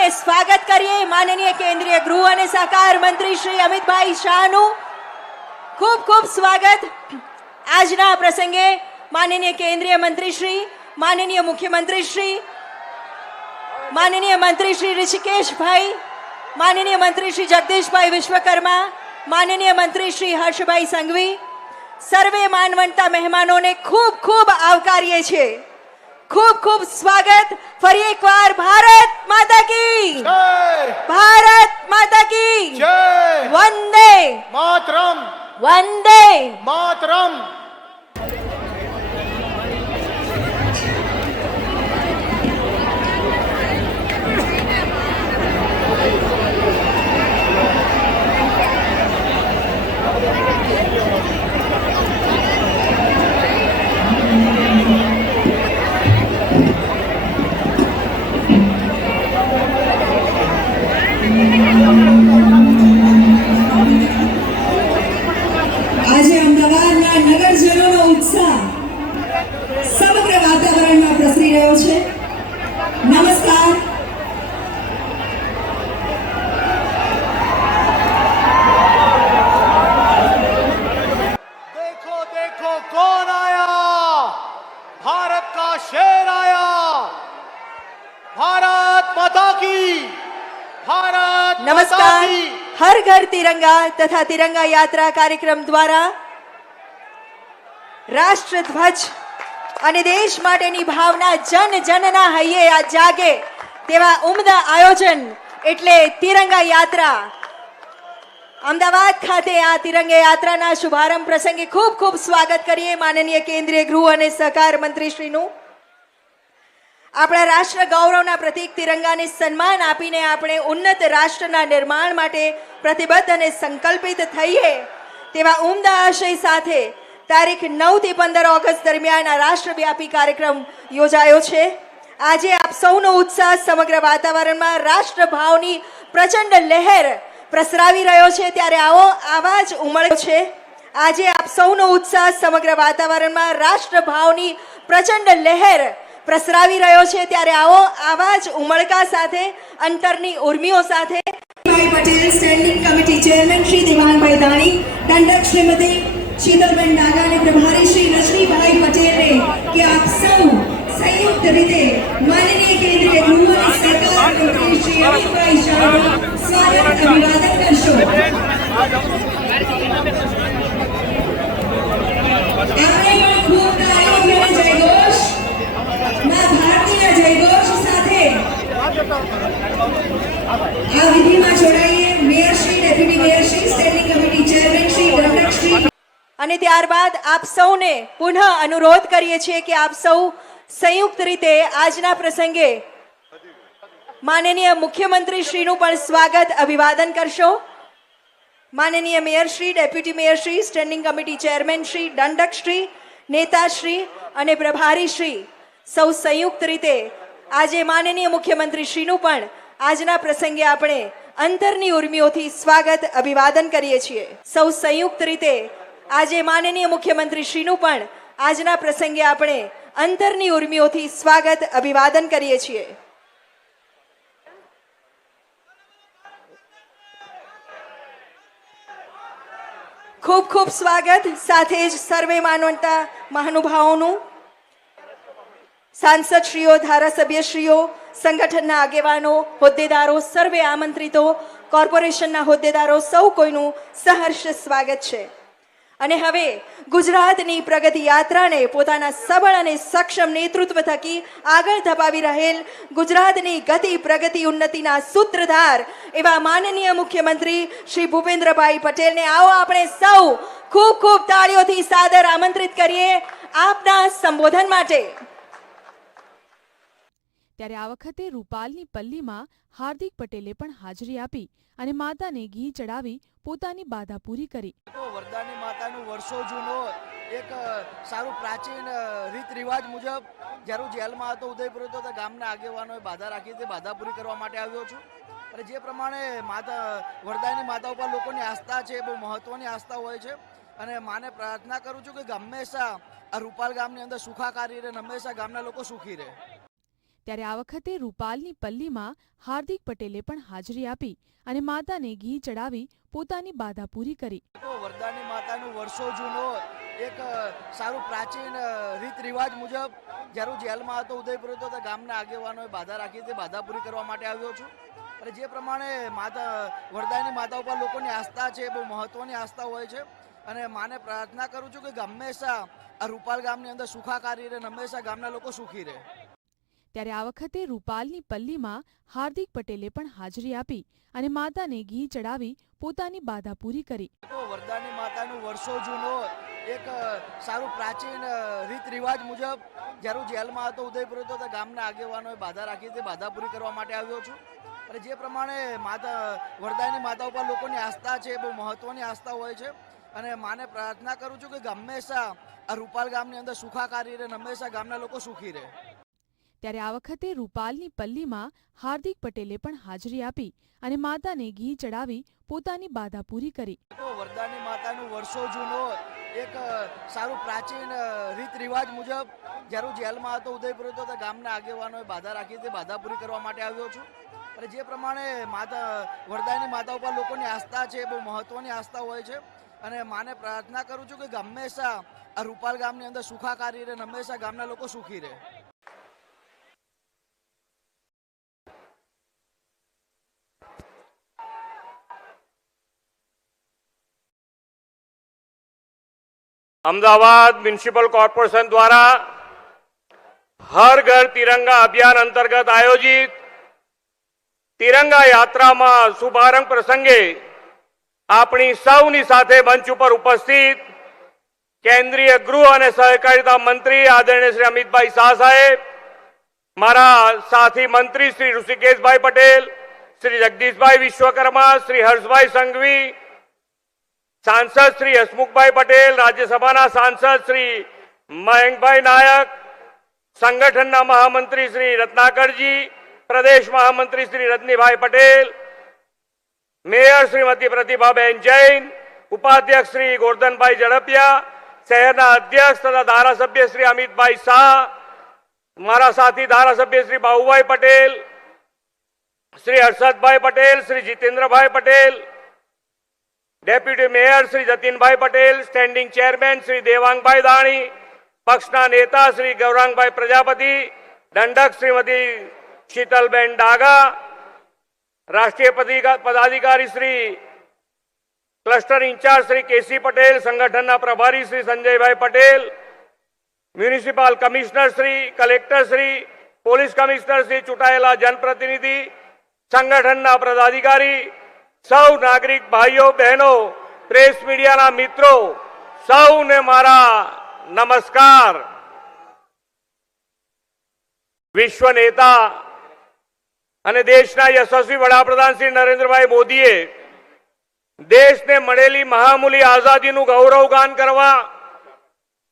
આપીને સ્વાગત કરીએ માનનીય કેન્દ્રીય ગૃહ અને સહકાર મંત્રી શ્રી અમિતભાઈ શાહનું. ખૂબ ખૂબ સ્વાગત. આજના પ્રસંગે માનનીય કેન્દ્રીય મંત્રી શ્રી, માનનીય મુખ્યમંત્રી શ્રી, માનનીય મંત્રી શ્રી ઋષિકેશભાઈ, માનનીય મંત્રી શ્રી જગદીશભાઈ વિશ્વકર્મા, માનનીય મંત્રી શ્રી હર્ષભાઈ સંઘવી, સર્વે માનવંતા મહેમાનોને ખૂબ ખૂબ આવકારીએ છીએ. ખૂબ ખૂબ સ્વાગત. ફરી એકવાર ભારત માતા કી જય, ભારત માતા કી જય, વંદે માતરમ, વંદે માતરમ. આજે અમદાવાદના નગરજનોનો ઉત્સાહ સમગ્ર વાતાવરણમાં પ્રસરી રહ્યો છે. નમસ્કાર. देखो देखो कौन आया, भारत का शेर आया. भारत माता की, भारत माता નમસ્કાર. की. હર ઘર તિરંગા તથા તિરંગા યાત્રા કાર્યક્રમ દ્વારા રાષ્ટ્રધ્વજ અને દેશ માટેની ભાવના જન જનના હૈયે આ જાગે તેવા ઉમદા આયોજન એટલે તિરંગા યાત્રા. અમદાવાદ ખાતે આ તિરંગા યાત્રાના શુભારંભ પ્રસંગે ખૂબ ખૂબ સ્વાગત કરીએ માનનીય કેન્દ્રીય ગૃહ અને સહકાર મંત્રી શ્રીનું. આપણા રાષ્ટ્ર ગૌરવના પ્રતીક તિરંગાને સન્માન આપીને આપણે ઉન્નત રાષ્ટ્રના નિર્માણ માટે પ્રતિબદ્ધ અને સંકલ્પિત થઈએ તેવા ઉમદા આશય સાથે તારીખ 9 થી 15 ઓગસ્ટ દરમિયાન આ રાષ્ટ્રવ્યાપી કાર્યક્રમ યોજાયો છે. આજે આપ સૌનો ઉત્સાહ સમગ્ર વાતાવરણમાં રાષ્ટ્રભાવની પ્રચંડ લહેર પ્રસરાવી રહ્યો છે ત્યારે આવો આવા જ ઉમળ્યો છે. આજે આપ સૌનો ઉત્સાહ સમગ્ર વાતાવરણમાં રાષ્ટ્રભાવની પ્રચંડ લહેર પ્રસરાવી રહ્યો છે ત્યારે આવો આવા જ ઉમળકા સાથે અંતરની ઉર્મિઓ સાથે ભાઈ Patel, standing committee chairman Shri Devanbhai Dani, દંડક શ્રીમતી શીતલબેન ડાગા અને પ્રભારી શ્રી રજનીભાઈ પટેલને કે આપ સૌ સંયુક્ત રીતે માનનીય કેન્દ્રીય ગૃહ અને સહકાર મંત્રી શ્રી અમિતભાઈ શાહનું સ્વાગત અભિવાદન કરશો. આપણે પણ ખૂબ તાળીઓ અને જયઘોષ, માં ભારતીય જયઘોષ સાથે આ વિધિમાં જોડાઈએ. Mayor Shri, deputy mayor Shri, standing committee chairman Shri, દંડક શ્રી. અને ત્યારબાદ આપ સૌને પુનઃ અનુરોધ કરીએ છીએ કે આપ સૌ સંયુક્ત રીતે આજના પ્રસંગે માનનીય મુખ્યમંત્રી શ્રીનું પણ સ્વાગત અભિવાદન કરશો. માનનીય mayor Shri, deputy mayor Shri, standing committee chairman Shri, દંડક શ્રી, નેતાશ્રી અને પ્રભારી શ્રી સૌ સંયુક્ત રીતે આજે માનનીય મુખ્યમંત્રી શ્રીનું પણ આજના પ્રસંગે આપણે અંતરની ઉર્મિઓથી સ્વાગત અભિવાદન કરીએ છીએ. સૌ સંયુક્ત રીતે આજે માનનીય મુખ્યમંત્રી શ્રીનું પણ આજના પ્રસંગે આપણે અંતરની ઉર્મિઓથી સ્વાગત અભિવાદન કરીએ છીએ. ખૂબ ખૂબ સ્વાગત. સાથે જ સર્વે માનવતા મહાનુભાવોનું, સાંસદશ્રીઓ, ધારાસભ્યશ્રીઓ, સંગઠનના આગેવાનો, હોદ્દેદારો, સર્વે આમંત્રિતો, કોર્પોરેશનના હોદ્દેદારો સૌ કોઈનું સહર્ષ સ્વાગત છે. અને હવે ગુજરાતની પ્રગતિ યાત્રાને પોતાના સબળ અને સક્ષમ નેતૃત્વ થકી આગળ ધપાવી રહેલ ગુજરાતની ગતિ પ્રગતિ ઉન્નતિના સૂત્રધાર એવા માનનીય મુખ્યમંત્રી શ્રી ભૂપેન્દ્રભાઈ પટેલને આવો આપણે સૌ ખૂબ ખૂબ તાળીઓથી સાદર આમંત્રિત કરીએ આપના સંબોધન માટે. ત્યારે આ વખતે રૂપાલની પલ્લીમાં હાર્દિક પટેલે પણ હાજરી આપી અને માતાને ઘી ચડાવી પોતાની બાધા પૂરી કરી. વરદાની માતાનું વર્ષો જૂનો એક સારું પ્રાચીન રીત રિવાજ મુજબ જ્યારે હું જેલમાં હતો ઉદયપુર હતો તો ગામના આગેવાનોએ બાધા રાખી હતી. બાધા પૂરી કરવા માટે આવ્યો છું. અને જે પ્રમાણે માતા વરદાની માતા ઉપર લોકોની આસ્થા છે, બહુ મહત્વની આસ્થા હોય છે. અને માને પ્રાર્થના કરું છું કે હંમેશા આ રૂપાલ ગામની અંદર સુખાકારી રહે, હંમેશા ગામના લોકો સુખી રહે. ત્યારે આ વખતે રૂપાલની પલ્લીમાં હાર્દિક પટેલે પણ હાજરી આપી અને માતાને ઘી ચડાવી પોતાની બાધા પૂરી કરી. તો વરદાની માતાનું વર્ષો જૂનો એક સારું પ્રાચીન રીત રિવાજ મુજબ જ્યારે હું જેલમાં હતો ઉદયપુર હતો તો ગામના આગેવાનોએ બાધા રાખી તે બાધા પૂરી કરવા માટે આવ્યો છું. અને જે પ્રમાણે માતા વરદાની માતા ઉપર લોકોની આસ્થા છે, બહુ મહત્વની આસ્થા હોય છે. અને માને પ્રાર્થના કરું છું કે હંમેશા આ રૂપાલ ગામની અંદર સુખાકારી રહે, હંમેશા ગામના લોકો સુખી રહે. ત્યારે આ વખતે રૂપાલની પલ્લીમાં હાર્દિક પટેલે પણ હાજરી આપી અને માતાને ઘી ચડાવી પોતાની બાધા પૂરી કરી. તો વરદાની માતાનું વર્ષો જૂનો એક સારું પ્રાચીન રીત રિવાજ મુજબ જ્યારે હું જેલમાં હતો ઉદયપુર હતો તો ગામના આગેવાનોએ બાધા રાખી તે બાધા પૂરી કરવા માટે આવ્યો છું. અને જે પ્રમાણે વરદાની માતા ઉપર લોકોની આસ્થા છે, બહુ મહત્વની આસ્થા હોય છે. અને માને પ્રાર્થના કરું છું કે હંમેશા આ રૂપાલ ગામની અંદર સુખાકારી રહે, હંમેશા ગામના લોકો સુખી રહે. ત્યારે આ વખતે રૂપાલની પલ્લીમાં હાર્દિક પટેલે પણ હાજરી આપી અને માતાને ઘી ચડાવી પોતાની બાધા પૂરી કરી. તો વરદાની માતાનું વર્ષો જૂનો એક સારું પ્રાચીન રીત રિવાજ મુજબ જ્યારે હું જેલમાં હતો ઉદયપુર હતો તો ગામના આગેવાનોએ બાધા રાખી તે બાધા પૂરી કરવા માટે આવ્યો છું. અને જે પ્રમાણે વરદાની માતા ઉપર લોકોની આસ્થા છે, બહુ મહત્વની આસ્થા હોય છે. અને માને પ્રાર્થના કરું છું કે હંમેશા આ રૂપાલ ગામની અંદર સુખાકારી રહે, હંમેશા ગામના લોકો સુખી રહે. अहमदाबाद म्युनिसिपल कॉर्पोरेशन द्वारा हर घर तिरंगा अभियान अंतर्गत आयोजित तिरंगा यात्राમાં શુભારંભ પ્રસંગે આપણી સૌની સાથે મંચ ઉપર ઉપસ્થિત કેન્દ્રીય ગૃહ અને સહકારિતા મંત્રી આદરણીય શ્રી અમિતભાઈ શાહ સાહેબ, મારા સાથી મંત્રી શ્રી ઋષિકેશભાઈ પટેલ, શ્રી જગદીશભાઈ વિશ્વકર્મા, શ્રી હર્ષભાઈ સંઘવી, सांसद श्री हसमुखभाई पटेल, राज्यसभा सांसद श्री मयंकभाई नायक, संगठन महामंत्री श्री रत्नाकर जी, प्रदेश महामंत्री श्री रजनीभाई पटेल, मेयर श्रीमती प्रतिभाबेन जैन, उपाध्यक्ष श्री गोवर्धनभाई झड़पिया, शहर अध्यक्ष तथा धारासभ्य श्री अमितभाई शाह, मारा साथी धारासभ्य Shri Babubhai Patel, Shri Harshadbhai Patel, Shri Jitendrabhai Patel, deputy mayor Shri Jatinbhai Patel, standing chairman Shri Devangbhai Dani, पक्षना नेता श्री गौरांगभाई प्रजापति, दंडक श्रीमती शीतलबेन डागा, राष्ट्रीय पदाधिकारी Shri cluster incharge Shri KC Patel, संगठन प्रभारी Shri Sanjaybhai Patel, municipal commissioner Shri, collector Shri, police commissioner Shri, चूंटायेला जनप्रतिनिधि, संगठन पदाधिकारी, સૌ નાગરિક ભાઈઓ બહેનો, પ્રેસ મીડિયાના મિત્રો, સૌને મારા નમસ્કાર. વિશ્વ નેતા અને દેશના યશસ્વી વડાપ્રધાન શ્રી નરેન્દ્રભાઈ મોદીએ દેશને મળેલી મહામૂલી આઝાદીનું ગૌરવગાન કરવા,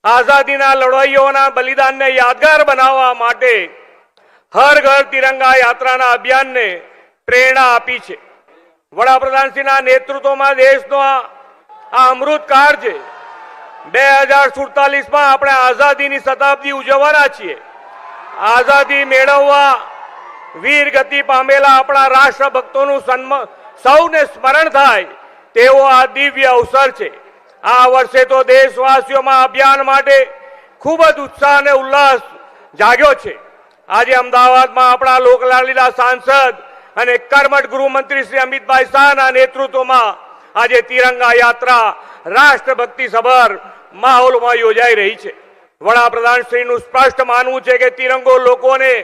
આઝાદીના લડવૈયાઓના બલિદાનને યાદગાર બનાવવા માટે હર ઘર તિરંગા યાત્રાના અભિયાનને પ્રેરણા આપી છે. વડાપ્રધાનશ્રીના નેતૃત્વમાં દેશનો આ અમૃતકાળ છે. 2047માં આપણે આઝાદીની શતાબ્દી ઉજવવાના છીએ. આઝાદી મેળવવા વીર ગતિ પામેલા આપણા રાષ્ટ્રભક્તોનું સૌને સ્મરણ થાય તેવો આ દિવ્ય અવસર છે. આ વર્ષે તો દેશવાસીઓમાં અભિયાન માટે ખૂબ જ ઉત્સાહ અને ઉલ્લાસ જાગ્યો છે. આજે અમદાવાદમાં આપણા લોકલાડીલા સાંસદ અને કર્મઠ ગૃહમંત્રી શ્રી અમિતભાઈ શાહના નેતૃત્વમાં આજે તિરંગા યાત્રા રાષ્ટ્રભક્તિ સભર માહોલમાં યોજાઈ રહી છે. વડાપ્રધાનશ્રીનું સ્પષ્ટ માનવું છે કે તિરંગો લોકોને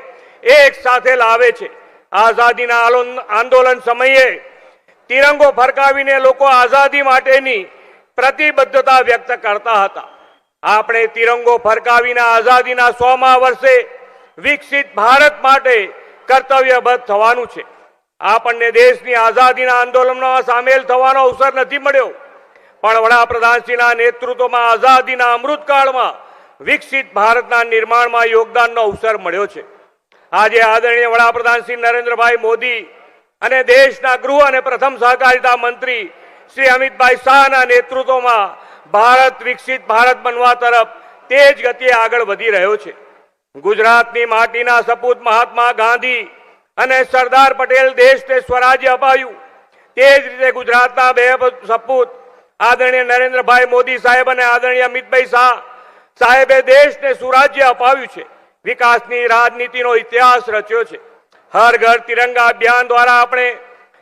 એક સાથે લાવે છે. આઝાદીના આંદોલન સમયે તિરંગો ફરકાવીને લોકો આઝાદી માટેની પ્રતિબદ્ધતા વ્યક્ત કરતા હતા. આપણે તિરંગો ફરકાવીને આઝાદીના 100મા વર્ષે વિકસિત ભારત માટે કર્તવ્યબદ્ધ થવાનું છે. આપણને દેશની આઝાદીના આંદોલનમાં સામેલ થવાનો અવસર નથી મળ્યો, પણ વડાપ્રધાનશ્રીના નેતૃત્વમાં આઝાદીના અમૃતકાળમાં વિકસિત ભારતના નિર્માણમાં યોગદાનનો અવસર મળ્યો છે. આજે આદરણીય વડાપ્રધાન શ્રી નરેન્દ્રભાઈ મોદી અને દેશના ગૃહ અને પ્રથમ સહકારિતા મંત્રી શ્રી અમિતભાઈ શાહના નેતૃત્વમાં ભારત વિકસિત ભારત બનવા તરફ તેજ ગતિએ આગળ વધી રહ્યો છે. ગુજરાતની માટીના સપૂત મહાત્મા ગાંધી અને સરદાર પટેલ દેશને સ્વરાજ્ય અપાવ્યું. તે જ રીતે ગુજરાતના બે સપૂત આદરણીય નરેન્દ્રભાઈ મોદી સાહેબ અને આદરણીય અમિતભાઈ શાહ સાહેબે દેશને સુરાજ્ય અપાવ્યું છે. વિકાસની રાજનીતિનો ઇતિહાસ રચ્યો છે. હર ઘર તિરંગા અભિયાન દ્વારા આપણે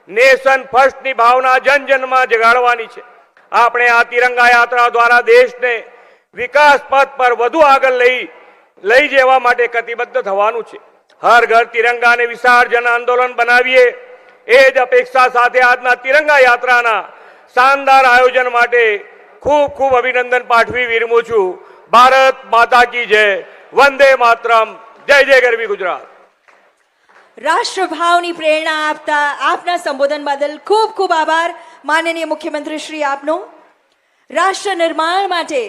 નેશન ફર્સ્ટની ભાવના જન જનમાં જગાડવાની છે. આપણે આ તિરંગા યાત્રા દ્વારા દેશને વિકાસ પથ પર વધુ આગળ લઈ જવા માટે કટિબદ્ધ થવાનું છે. હર ઘર તિરંગાને વિશાળ જન આંદોલન બનાવીએ એ જ અપેક્ષા સાથે આજના તિરંગા યાત્રાના શાનદાર આયોજન માટે ખૂબ ખૂબ અભિનંદન પાઠવી વિરમું છું. ભારત માતા કી જય. વંદે માતરમ. જય જય ગરવી ગુજરાત. રાષ્ટ્રભાવની પ્રેરણા આપતા આપના સંબોધન બદલ ખૂબ ખૂબ આભાર માનનીય મુખ્યમંત્રી શ્રી આપનો. રાષ્ટ્ર નિર્માણ માટે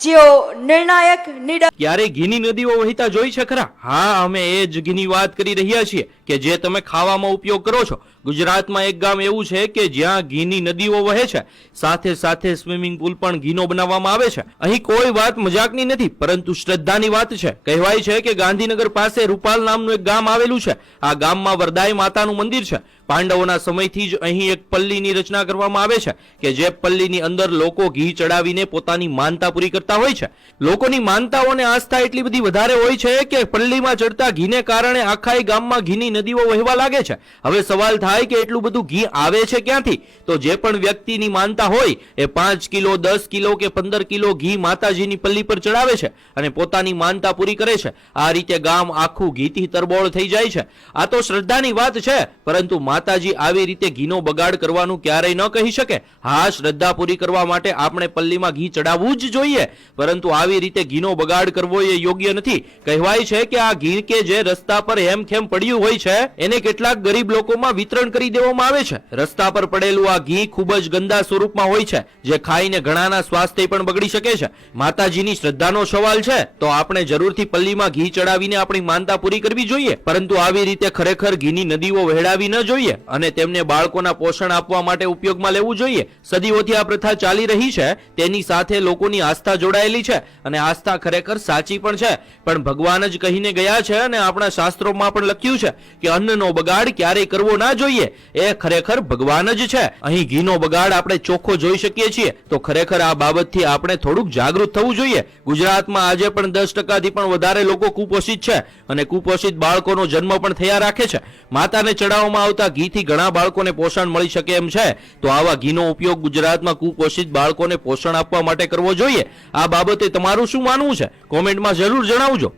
જેઓ નિર્ણાયક નિડર ક્યારે ઘીની નદીઓ વહેતા જોઈ છે ખરા? હા, અમે એ જ ઘીની વાત કરી રહ્યા છીએ કે જે તમે ખાવામાં ઉપયોગ કરો છો. ગુજરાતમાં એક ગામ એવું છે કે જ્યાં ઘીની નદીઓ વહે છે, સાથે સાથે સ્વિમિંગ પુલ પણ ઘીનો બનાવવામાં આવે છે. અહીં કોઈ વાત મજાકની નથી, પરંતુ શ્રદ્ધાની વાત છે. કહેવાય છે કે ગાંધીનગર પાસે રૂપાલ નામનું એક ગામ આવેલું છે. આ ગામમાં વરદાઈ માતાનું મંદિર છે. પાંડવોના સમયથી જ અહીં એક પલ્લીની રચના કરવામાં આવે છે કે જે પલ્લીની અંદર લોકો ઘી ચડાવીને પોતાની માનતા પૂરી કરતા હોય છે. લોકોની માનતાઓ અને આસ્થા એટલી બધી વધારે હોય છે કે પલ્લીમાં ચડતા ઘીને કારણે આખા ગામમાં ઘીની નદીઓ વહેવા લાગે છે. હવે સવાલ થાય કે એટલું બધું ઘી આવે છે ક્યાંથી? તો જે પણ વ્યક્તિની માનતા હોય એ 5 કિલો 10 કિલો કે 15 કિલો ઘી માતાજીની પલ્લી પર ચડાવે છે અને પોતાની માનતા પૂરી કરે છે. આ રીતે ગામ આખું ઘીથી તરબોળ થઈ જાય છે. આ તો શ્રદ્ધાની વાત છે, પરંતુ માતાજી આવી રીતે ઘીનો બગાડ કરવાનું ક્યારેય ન કહી શકે. હા, શ્રદ્ધા પૂરી કરવા માટે આપણે પલ્લીમાં ઘી ચડાવવું જ જોઈએ, પરંતુ આવી રીતે ઘીનો બગાડ કરવો એ યોગ્ય નથી. કહેવાય છે કે આ ઘી કે જે રસ્તા પર હેમખેમ પડ્યું હોય છે એને કેટલાક ગરીબ લોકોમાં વિતરણ કરી દેવામાં આવે છે. રસ્તા પર પડેલું આ ઘી ખૂબ જ ગંદા સ્વરૂપમાં હોય છે, જે ખાઈને ઘણાના સ્વાસ્થ્ય પણ બગડી શકે છે. માતાજીની શ્રદ્ધાનો સવાલ છે તો આપણે જરૂરથી પલ્લીમાં ઘી ચડાવીને આપણી માનતા પૂરી કરવી જોઈએ, પરંતુ આવી રીતે ખરેખર ઘીની નદીઓ વહેડાવી ન જોઈએ અને તેમને બાળકોના પોષણ આપવા માટે ઉપયોગમાં લેવું જોઈએ. સદીઓથી આ પ્રથા ચાલી રહી છે, તેની સાથે લોકોની આસ્થા જોડાયેલી છે અને આસ્થા ખરેખર સાચી પણ છે. પણ ભગવાન જ કહીને ગયા છે અને આપણા શાસ્ત્રોમાં પણ લખ્યું છે કે અન્નનો બગાડ ક્યારેય કરવો ના જોઈએ. એ ખરેખર ભગવાન જ છે. અહીં ઘીનો બગાડ આપણે ચોખ્ખો જોઈ શકીએ છીએ, તો ખરેખર આ બાબતથી આપણે થોડુંક જાગૃત થવું જોઈએ. ગુજરાતમાં આજે પણ 10%થી પણ વધારે લોકો કુપોષિત છે અને કુપોષિત બાળકોનો જન્મ પણ થયા રાખે છે. માતાને ચડાવવામાં આવતા ઘીથી ઘણા બાળકોને પોષણ મળી શકે એમ છે, તો આવા ઘીનો ઉપયોગ ગુજરાતમાં કુપોષિત બાળકોને પોષણ આપવા માટે કરવો જોઈએ. આ બાબતે તમારું શું માનવું છે? કોમેન્ટમાં જરૂર જણાવજો.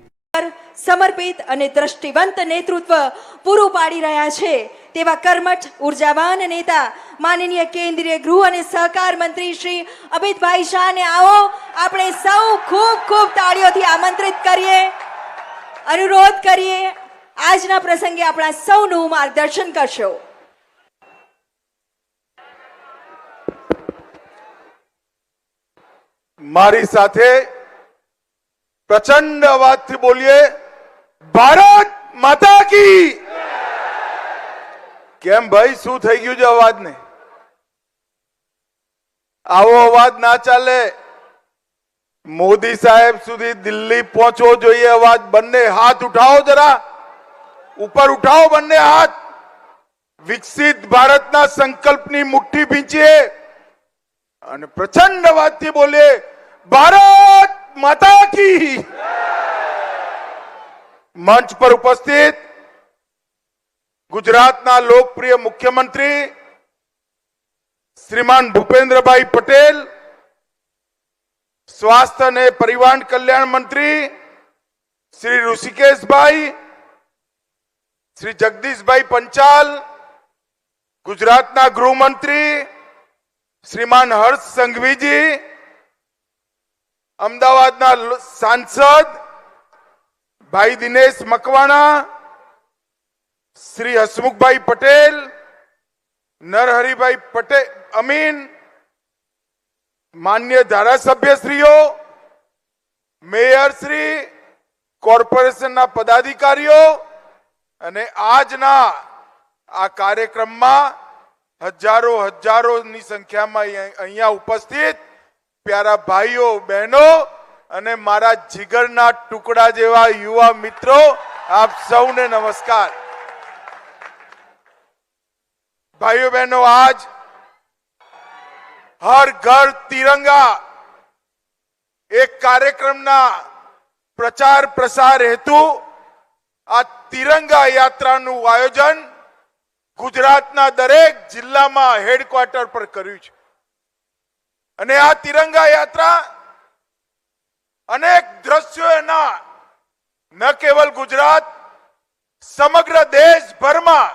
સમર્પિત અને દ્રષ્ટિવંત નેતૃત્વ પૂરું પાડી રહ્યા છે તેવા કર્મઠ ઉર્જાવાન નેતા માનનીય કેન્દ્રીય ગૃહ અને સહકાર મંત્રી શ્રી અમિતભાઈ શાહને આવો આપણે સૌ ખૂબ ખૂબ તાળીઓથી આમંત્રિત કરીએ, અનુરોધ કરીએ આજના પ્રસંગે આપણા સૌનું માર્ગદર્શન કરશો. મારી સાથે પ્રચંડ અવાજથી બોલીએ, ભારત માતા કી. કેમ ભાઈ, શું થઈ ગયું છે અવાજને? આવો અવાજ ના ચાલે. મોદી સાહેબ સુધી દિલ્હી પહોંચવો જોઈએ અવાજ. બંને હાથ ઉઠાવો, જરા ઉપર ઉઠાવો બંને હાથ. વિકસિત ભારતના સંકલ્પની મુઠ્ઠી ભીંચીએ અને પ્રચંડ અવાજથી બોલીએ, ભારત માતા કી. મંચ પર ઉપસ્થિત ગુજરાતના લોકપ્રિય મુખ્યમંત્રી શ્રીમાન ભૂપેન્દ્રભાઈ પટેલ, સ્વાસ્થ્ય અને પરિવાર કલ્યાણ મંત્રી શ્રી ઋષિકેશભાઈ, શ્રી જગદીશભાઈ પંચાલ, ગુજરાતના ગૃહમંત્રી શ્રીમાન હર્ષ સંઘવીજી, અમદાવાદના સાંસદ ભાઈ દિનેશ મકવાણા, શ્રી હસમુખભાઈ પટેલ, નરહરિભાઈ પટેલ અમીન, માન્ય ધારાસભ્યશ્રીઓ, મેયરશ્રી, કોર્પોરેશનના પદાધિકારીઓ અને આજના આ કાર્યક્રમમાં હજારોની સંખ્યામાં અહીંયા ઉપસ્થિત પ્યારા ભાઈઓ બહેનો અને મારા જીગરના ટુકડા જેવા યુવા મિત્રો, આપ સૌને નમસ્કાર. ભાઈઓ બહેનો, આજ હર ઘર તિરંગા એક કાર્યક્રમના પ્રચાર પ્રસાર હેતુ આ તિરંગા યાત્રાનું આયોજન ગુજરાતના દરેક જિલ્લામાં હેડક્વાર્ટર પર કર્યું છે. અને આ તિરંગા યાત્રા અનેક દ્રશ્યો એના ન કેવલ ગુજરાત, સમગ્ર દેશભરમાં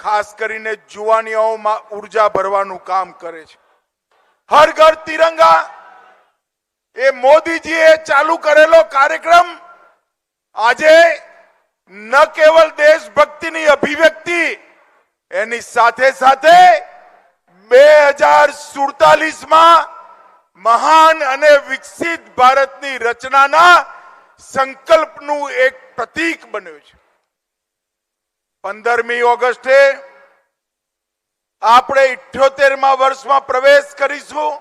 ખાસ કરીને જુવાનીઓમાં ઉર્જા ભરવાનું કામ કરે છે. હર ઘર તિરંગા એ મોદીજીએ ચાલુ કરેલો કાર્યક્રમ આજે ન કેવલ દેશભક્તિની અભિવ્યક્તિ, એની સાથે સાથે 2047માં મહાન અને વિકસિત ભારતની રચનાના સંકલ્પનું એક પ્રતીક બન્યું છે. 15મી ઓગસ્ટે આપણે 78મા વર્ષમાં પ્રવેશ કરીશું.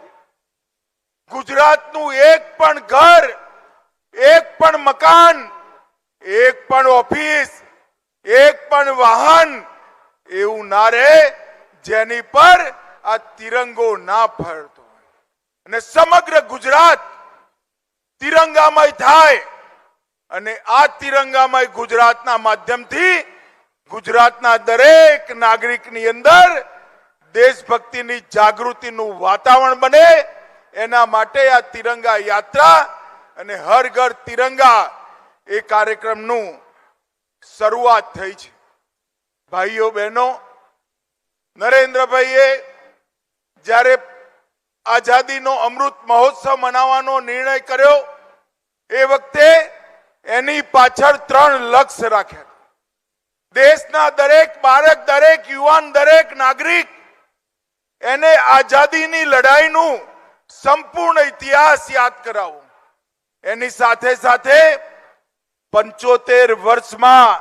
ગુજરાતનું એક પણ ઘર, એક પણ મકાન, એક પણ ઓફિસ, એક પણ વાહન એવું ના રહે જેની પર આ તિરંગો ના ફરતો હોય. અને સમગ્ર ગુજરાત તિરંગામય થાય અને આ તિરંગામય ગુજરાતના માધ્યમથી ગુજરાતના દરેક નાગરિકની અંદર દેશભક્તિની જાગૃતિનું વાતાવરણ બને, એના માટે આ તિરંગા યાત્રા અને હર ઘર તિરંગા એ કાર્યક્રમનું શરૂઆત થઈ છે. ભાઈઓ બહેનો, નરેન્દ્રભાઈએ જ્યારે આઝાદીનો અમૃત મહોત્સવ મનાવવાનો નિર્ણય કર્યો એ વખતે એની પાછળ 3 લક્ષ્ય રાખ્યા. દેશના દરેક બાળક, દરેક યુવાન, દરેક નાગરિક એને આઝાદીની લડાઈનું સંપૂર્ણ ઇતિહાસ યાદ કરાવો. એની સાથે સાથે 75 વર્ષમાં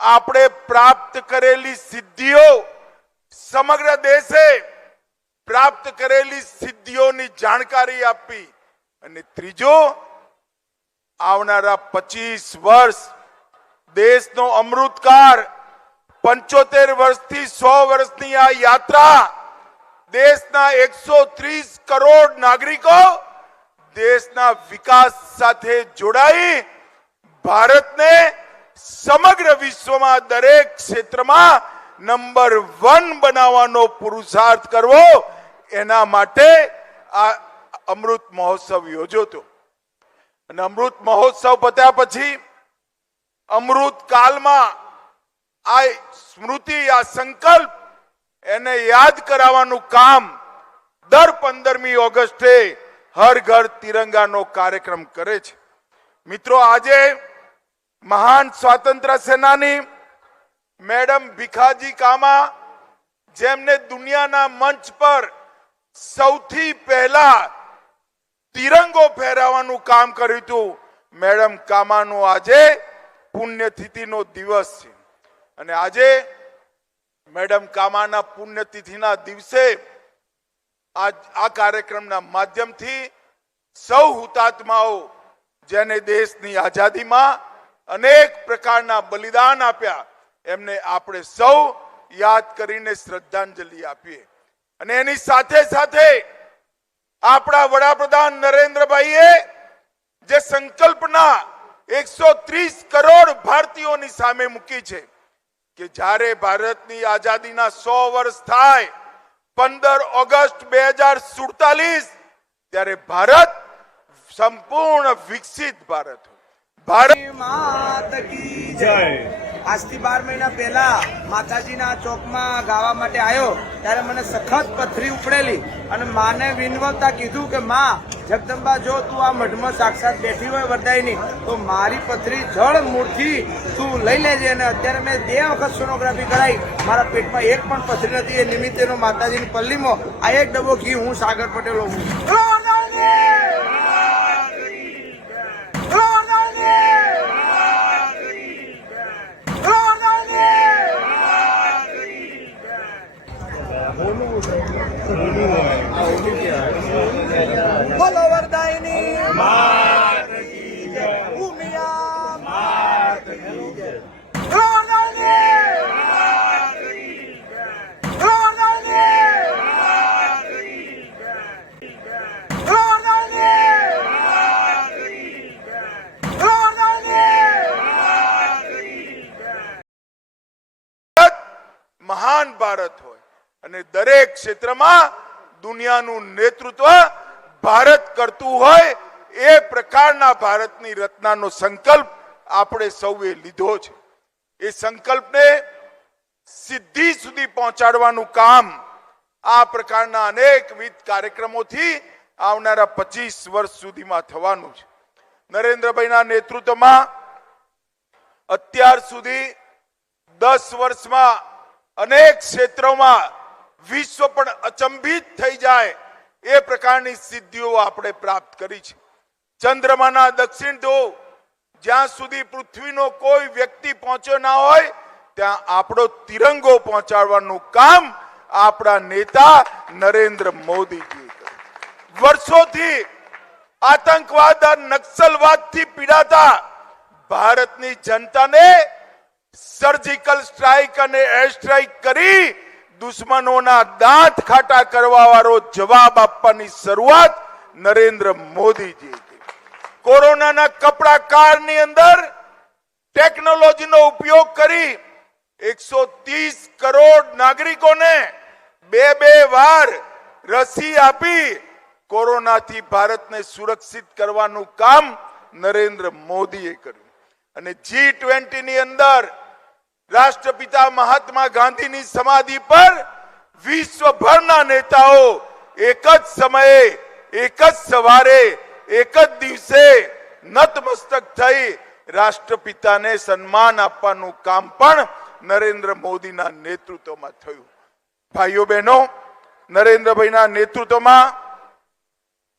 આપણે પ્રાપ્ત કરેલી સિદ્ધિઓ, સમગ્ર દેશે પ્રાપ્ત કરેલી સિદ્ધિઓની જાણકારી આપી. અને ત્રીજો, આવનારા 25 વર્ષ દેશનો અમૃતકાળ, 75 વર્ષથી 100 વર્ષની આ યાત્રા દેશના 130 કરોડ નાગરિકો દેશના વિકાસ સાથે જોડાઈ ભારતને સમગ્ર વિશ્વમાં દરેક ક્ષેત્રમાં નંબર 1 બનાવવાનો પુરુષાર્થ કરવો, એના માટે આ અમૃત મહોત્સવ યોજ્યો હતો. અને અમૃત મહોત્સવ પત્યા પછી અમૃત કાલમાં આ સ્મૃતિ, આ સંકલ્પ એને યાદ કરાવવાનું કામ દર 15મી ઓગસ્ટે હર ઘર તિરંગાનો કાર્યક્રમ કરે છે. મિત્રો, આજે મહાન સ્વાતંત્ર્ય સેનાની મેડમ ભીખાજી કામા, જેમને દુનિયાના મંચ પર સૌથી પહેલા તિરંગો ફેરવવાનું કામ કર્યું હતું, મેડમ કામાનું આજે પુણ્યતિથિનો દિવસ છે. અને આજે મેડમ કામાના પુણ્યતિથિના દિવસે આ કાર્યક્રમના માધ્યમથી સૌ હુતાત્માઓ જેને દેશની આઝાદીમાં અનેક પ્રકારના બલિદાન આપ્યા, એમને આપણે સૌ યાદ કરીને શ્રદ્ધાંજલિ આપીએ. અને એની સાથે સાથે આપણા વડાપ્રધાન નરેન્દ્રભાઈએ જે સંકલ્પના 130 કરોડ ભારતીયોની સામે મૂકી છે કે જ્યારે ભારતની આઝાદીના 100 વર્ષ થાય 15 ઓગસ્ટ 2047, ત્યારે ભારત સંપૂર્ણ વિકસિત ભારત હોય. ભારત માત કી જય. આજથી 12 મહિના પહેલા માતાજીના ચોકમાં ગાવા માટે આવ્યો ત્યારે મને સખત પથરી ઉપડેલી અને માને વિનવતા કીધું કે માં જગદંબા, જો તું આ મઢમાં સાક્ષાત બેઠી હોય વરદાયની, તો મારી પથરી જળ મૂળથી તું લઈ લેજે. અને અત્યારે મેં 2 વખત સોનોગ્રાફી કરાવી, મારા પેટમાં એક પણ પથરી નથી. એ નિમિત્તેનો માતાજીની પલ્લીમાં આ 1 ડબ્બો ઘી હું સાગર પટેલ હોઉં. બોલો વરદાયની ભારત હોય અને દરેક ક્ષેત્રમાં દુનિયાનું નેતૃત્વ ભારત કરતું હોય એ પ્રકારના ભારતની રચનાનો સંકલ્પ આપણે સૌએ લીધો છે. એ સંકલ્પને સિદ્ધિ સુધી પહોંચાડવાનું કામ આ પ્રકારના અનેકવિધ કાર્યક્રમોથી આવનારા 25 વર્ષ સુધીમાં થવાનું છે. નરેન્દ્રભાઈના નેતૃત્વમાં અત્યાર સુધી 10 વર્ષમાં અનેક ક્ષેત્રોમાં વિશ્વ પણ અચંબિત થઈ જાય એ પ્રકારની સિદ્ધિઓ આપણે પ્રાપ્ત કરી છે. ચંદ્રમાના દક્ષિણ ધ્રુવ જ્યાં સુધી પૃથ્વીનો કોઈ વ્યક્તિ પહોંચ્યો ના હોય ત્યાં આપણો તિરંગો પહોંચાડવાનું કામ આપણા નેતા નરેન્દ્ર મોદીજી વર્ષોથી આતંકવાદ નક્સલવાદથી પીડાતા ભારતની જનતાને સર્જિકલ સ્ટ્રાઇક અને એર સ્ટ્રાઇક કરી દુશ્મનોના દાંત ખાટા કરવા વાળો જવાબ આપવાની શરૂઆત નરેન્દ્ર મોદીજી. કોરોનાના કપડા કાળની અંદર ટેકનોલોજીનો ઉપયોગ કરી 130 કરોડ નાગરિકોને બે વાર રસી આપી કોરોનાથી ભારતને સુરક્ષિત કરવાનું કામ નરેન્દ્ર મોદીએ કર્યું. અને G20 ની અંદર રાષ્ટ્રપિતા મહાત્મા ગાંધીની સમાધિ પર વિશ્વભરના નેતાઓ એક જ સમયે એક જ સવારે એક જ દિવસે નતમસ્તક થઈ રાષ્ટ્રપિતાને સન્માન આપવાનું કામ પણ નરેન્દ્ર મોદીના નેતૃત્વમાં થયું. ભાઈઓ બહેનો, નરેન્દ્રભાઈના નેતૃત્વમાં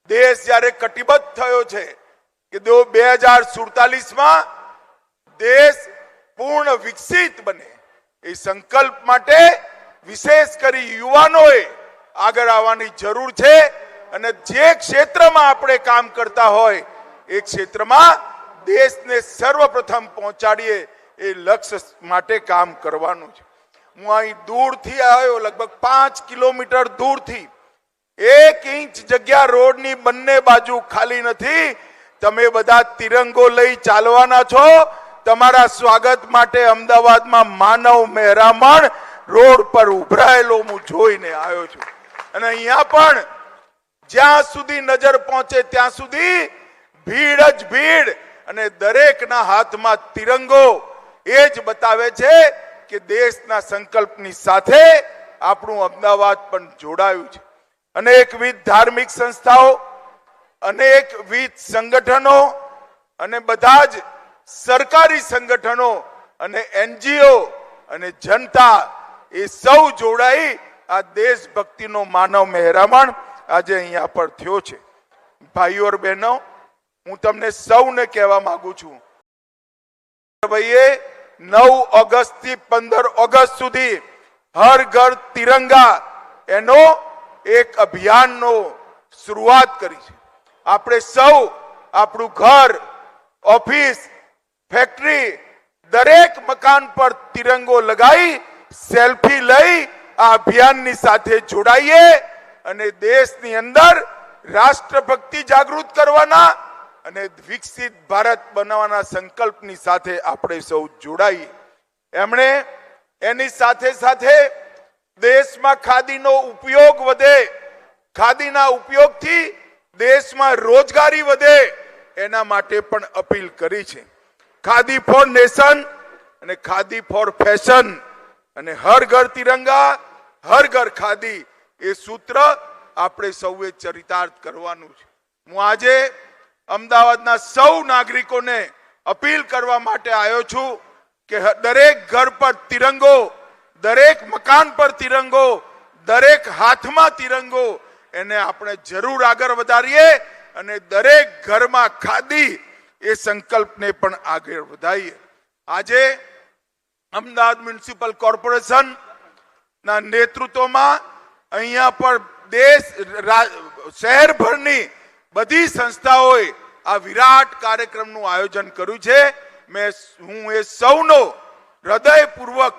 દેશ જ્યારે કટિબદ્ધ થયો છે કે 2047માં દેશ પૂર્ણ વિકસિત બને એ સંકલ્પ માટે વિશેષ કરી યુવાનોએ આગળ આવવાની જરૂર છે. અને જે ક્ષેત્રમાં આપણે કામ કરતા હોય એ ક્ષેત્રમાં દેશને સર્વપ્રથમ પહોંચાડીએ એ લક્ષ્ય માટે કામ કરવાનું છે. હું અહીં દૂરથી આવ્યો, લગભગ 5 કિલોમીટર દૂરથી. 1 ઇંચ જગ્યા રોડની બંને બાજુ ખાલી નથી. તમે બધા તિરંગો લઈ ચાલવાના છો. તમારા સ્વાગત માટે અમદાવાદમાં માનવ મહેરામણ રોડ પર ઉભરાયેલો હું જોઈને આવ્યો છું. અને અહીંયા પણ જ્યાં સુધી નજર પહોંચે ત્યાં સુધી ભીડ જ ભીડ અને દરેકના હાથમાં તિરંગો એ જ બતાવે છે કે દેશના સંકલ્પની સાથે આપણું અમદાવાદ પણ જોડાયું છે. અનેકવિધ ધાર્મિક સંસ્થાઓ, અનેકવિધ સંગઠનો અને બધા જ સરકારી સંગઠનો અને NGO અને જનતા એ સૌ જોડાઈ આ દેશભક્તિનો માનવ મહેરામણ આજે અહીંયા પર થયો છે. ભાઈઓ અને બહેનો, હું તમને સૌને કહેવા માંગુ છું, ભાઈએ 9 ઓગસ્ટ થી 15 ઓગસ્ટ સુધી હર ઘર તિરંગા એનો એક અભિયાનનો શરૂઆત કરી છે. આપણે સૌ આપણું ઘર, ઓફિસ, ફેક્ટરી, દરેક મકાન પર તિરંગો લગાવી સેલ્ફી લઈ આ અભિયાનની સાથે જોડાઈએ અને દેશની અંદર રાષ્ટ્રભક્તિ જાગૃત કરવાના અને વિકસિત ભારત બનાવવાના સંકલ્પની સાથે આપણે સૌ જોડાઈએ. એમણે એની સાથે સાથે દેશમાં ખાદીનો ઉપયોગ વધે, ખાદીના ઉપયોગથી દેશમાં રોજગારી વધે એના માટે પણ અપીલ કરી છે. ખાદી ફોર નેશન અને ખાદી ફોર ફેશન અને હર ઘર તિરંગા હર ઘર ખાદી એ સૂત્ર આપણે સૌએ ચરિતાર્થ કરવાનું છે. હું આજે અમદાવાદના સૌ નાગરિકોને અપીલ કરવા માટે આવ્યો છું કે દરેક ઘર પર તિરંગો, દરેક મકાન પર તિરંગો, દરેક હાથમાં તિરંગો એને આપણે જરૂર આગળ વધારીએ અને દરેક ઘરમાં ખાદી એ સંકલ્પને પણ આગળ વધારીએ. આજે અમદાવાદ મ્યુનિસિપલ કોર્પોરેશન ના નેતૃત્વમાં અહીંયા પર દેશ શહેરભરની બધી સંસ્થાઓએ આ વિરાટ કાર્યક્રમનું આયોજન કર્યું છે. હું એ સૌનો હૃદયપૂર્વક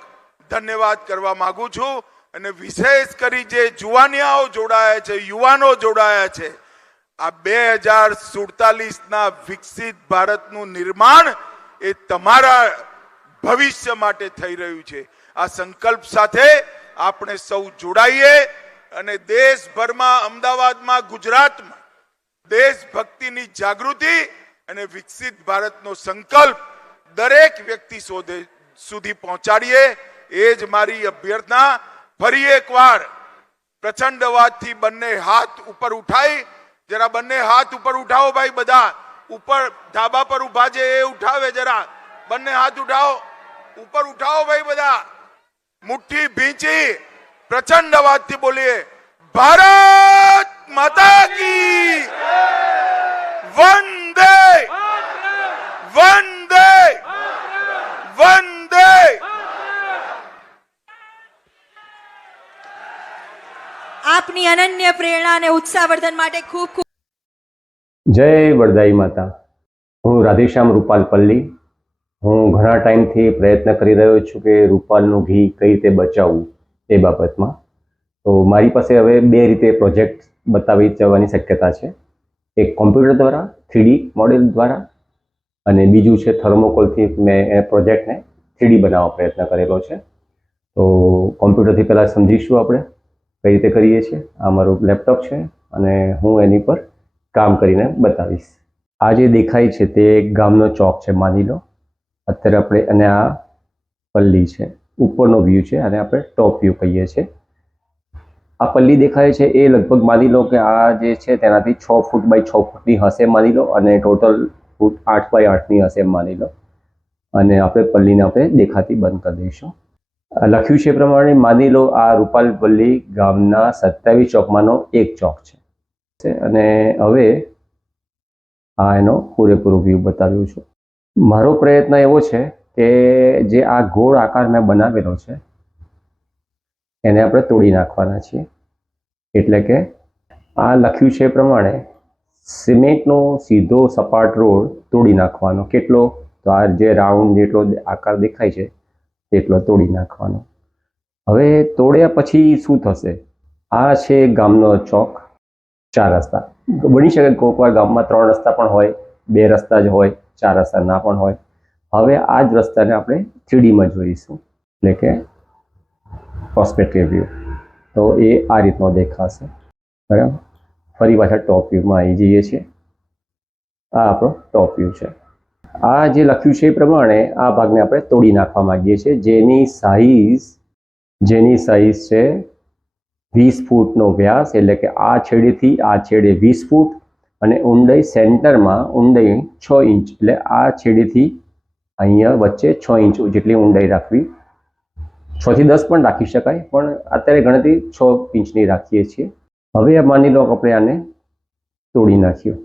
ધન્યવાદ કરવા માંગુ છું. અને વિશેષ કરી જે જુવાનિયાઓ જોડાયા છે, યુવાનો જોડાયા છે, આ 2047ના વિકસિત ભારતનું નિર્માણ એ તમારા ભવિષ્ય માટે થઈ રહ્યું છે. આ સંકલ્પ સાથે આપણે સૌ જોડાઈએ અને દેશભરમાં, અમદાવાદમાં, ગુજરાતમાં દેશભક્તિની જાગૃતિ અને વિકસિત ભારતનો સંકલ્પ દરેક વ્યક્તિ સુધી પહોંચાડીએ. એ જ મારી અભ્યર્થના. ફરી એકવાર પ્રચંડ અવાજથી બંને હાથ ઉપર ઉઠાઈ, જરા બંને હાથ ઉપર ઉઠાવો ભાઈ, બધા ઉપર ધાબા પર ઉભા છે એ ઉઠાવે, જરા બંને હાથ ઉઠાવો, ઉપર ઉઠાવો ભાઈ, બધા મુઠ્ઠી ભીંચી પ્રચંડ અવાજથી બોલીએ, ભારત માતા કી વંદે વંદે વંદે. આપની અનન્ય પ્રેરણા અને ઉત્સાહવર્ધન માટે ખૂબ ખૂબ જય વરદાઈ માતા. હું રાધેશ્યામ રૂપાલ પલ્લી. હું ઘણા ટાઈમથી પ્રયત્ન કરી રહ્યો છું કે રૂપાલનું ઘી કઈ રીતે બચાવવું એ બાબતમાં. તો મારી પાસે હવે બે રીતે પ્રોજેક્ટ બતાવી જવાની શક્યતા છે. એક કોમ્પ્યુટર દ્વારા 3D મોડેલ દ્વારા, અને બીજું છે થર્મોકોલથી મેં એ પ્રોજેક્ટને 3D બનાવવા પ્રયત્ન કરેલો છે. તો કોમ્પ્યુટરથી પહેલાં સમજીશું આપણે કઈ રીતે કરીએ છીએ. આ મારું લેપટોપ છે અને હું એની પર કામ કરીને બતાવીશ. આ જે દેખાય છે તે ગામનો ચોક છે માની લો. અત્યારે આપણે, અને આ પલ્લી છે, ઉપરનો વ્યૂ છે, અને આપણે ટોપ વ્યૂ કહીએ છીએ. આ પલ્લી દેખાય છે એ લગભગ માની લો કે આ જે છે તેનાથી 6 ફૂટ બાય 6 ફૂટની હશે માની લો, અને ટોટલ ફૂટ 8 બાય 8ની હશે માની લો. અને આપણે પલ્લીને આપણે દેખાતી બંધ કરી દઈશું. લખ્યું છે એ પ્રમાણે માની લો આ રૂપાલ પલ્લી ગામના 27 ચોકમાંનો એક ચોક છે. અને હવે આ એનો પૂરેપૂરો વ્યૂ બતાવ્યો છું. મારો પ્રયત્ન એવો છે કે જે આ ગોળ આકાર મેં બનાવેલો છે એને આપણે તોડી નાખવાના છીએ. એટલે કે આ લખ્યું છે એ પ્રમાણે સિમેન્ટનો સીધો સપાટ રોડ તોડી નાખવાનો. કેટલો? તો આ જે રાઉન્ડ જેટલો આકાર દેખાય છે તેટલો તોડી નાખવાનો. હવે તોડ્યા પછી શું થશે? આ છે ગામનો ચોક. 4 રસ્તા બની શકે, કોઈક વાર ગામમાં 3 રસ્તા પણ હોય, 2 રસ્તા જ હોય, 4 રસ્તા ના પણ હોય. હવે આ જ રસ્તાને આપણે 3Dમાં જોઈશું, એટલે કે પર્સપેક્ટિવ વ્યૂ. તો એ આ રીતનો દેખાશે. બરાબર. ફરી પાછા ટોપ વ્યૂમાં આવી જઈએ છીએ. આ આપણો ટોપ વ્યૂ છે. આ જે લખ્યું છે એ પ્રમાણે આ ભાગને આપણે તોડી નાખવા માંગીએ છીએ, જેની સાઈઝ છે 20 ફૂટનો વ્યાસ. એટલે કે આ છેડેથી આ છેડે 20 ફૂટ, અને ઊંડાઈ સેન્ટરમાં ઊંડાઈ 6 ઇંચ. એટલે આ છેડેથી અહીંયા વચ્ચે 6 ઇંચ જેટલી ઊંડાઈ રાખવી. 6 થી 10 પણ રાખી શકાય, પણ અત્યારે ગણતરી 6 ઇંચની રાખીએ છીએ. હવે માની લો આપણે આને તોડી નાખ્યું.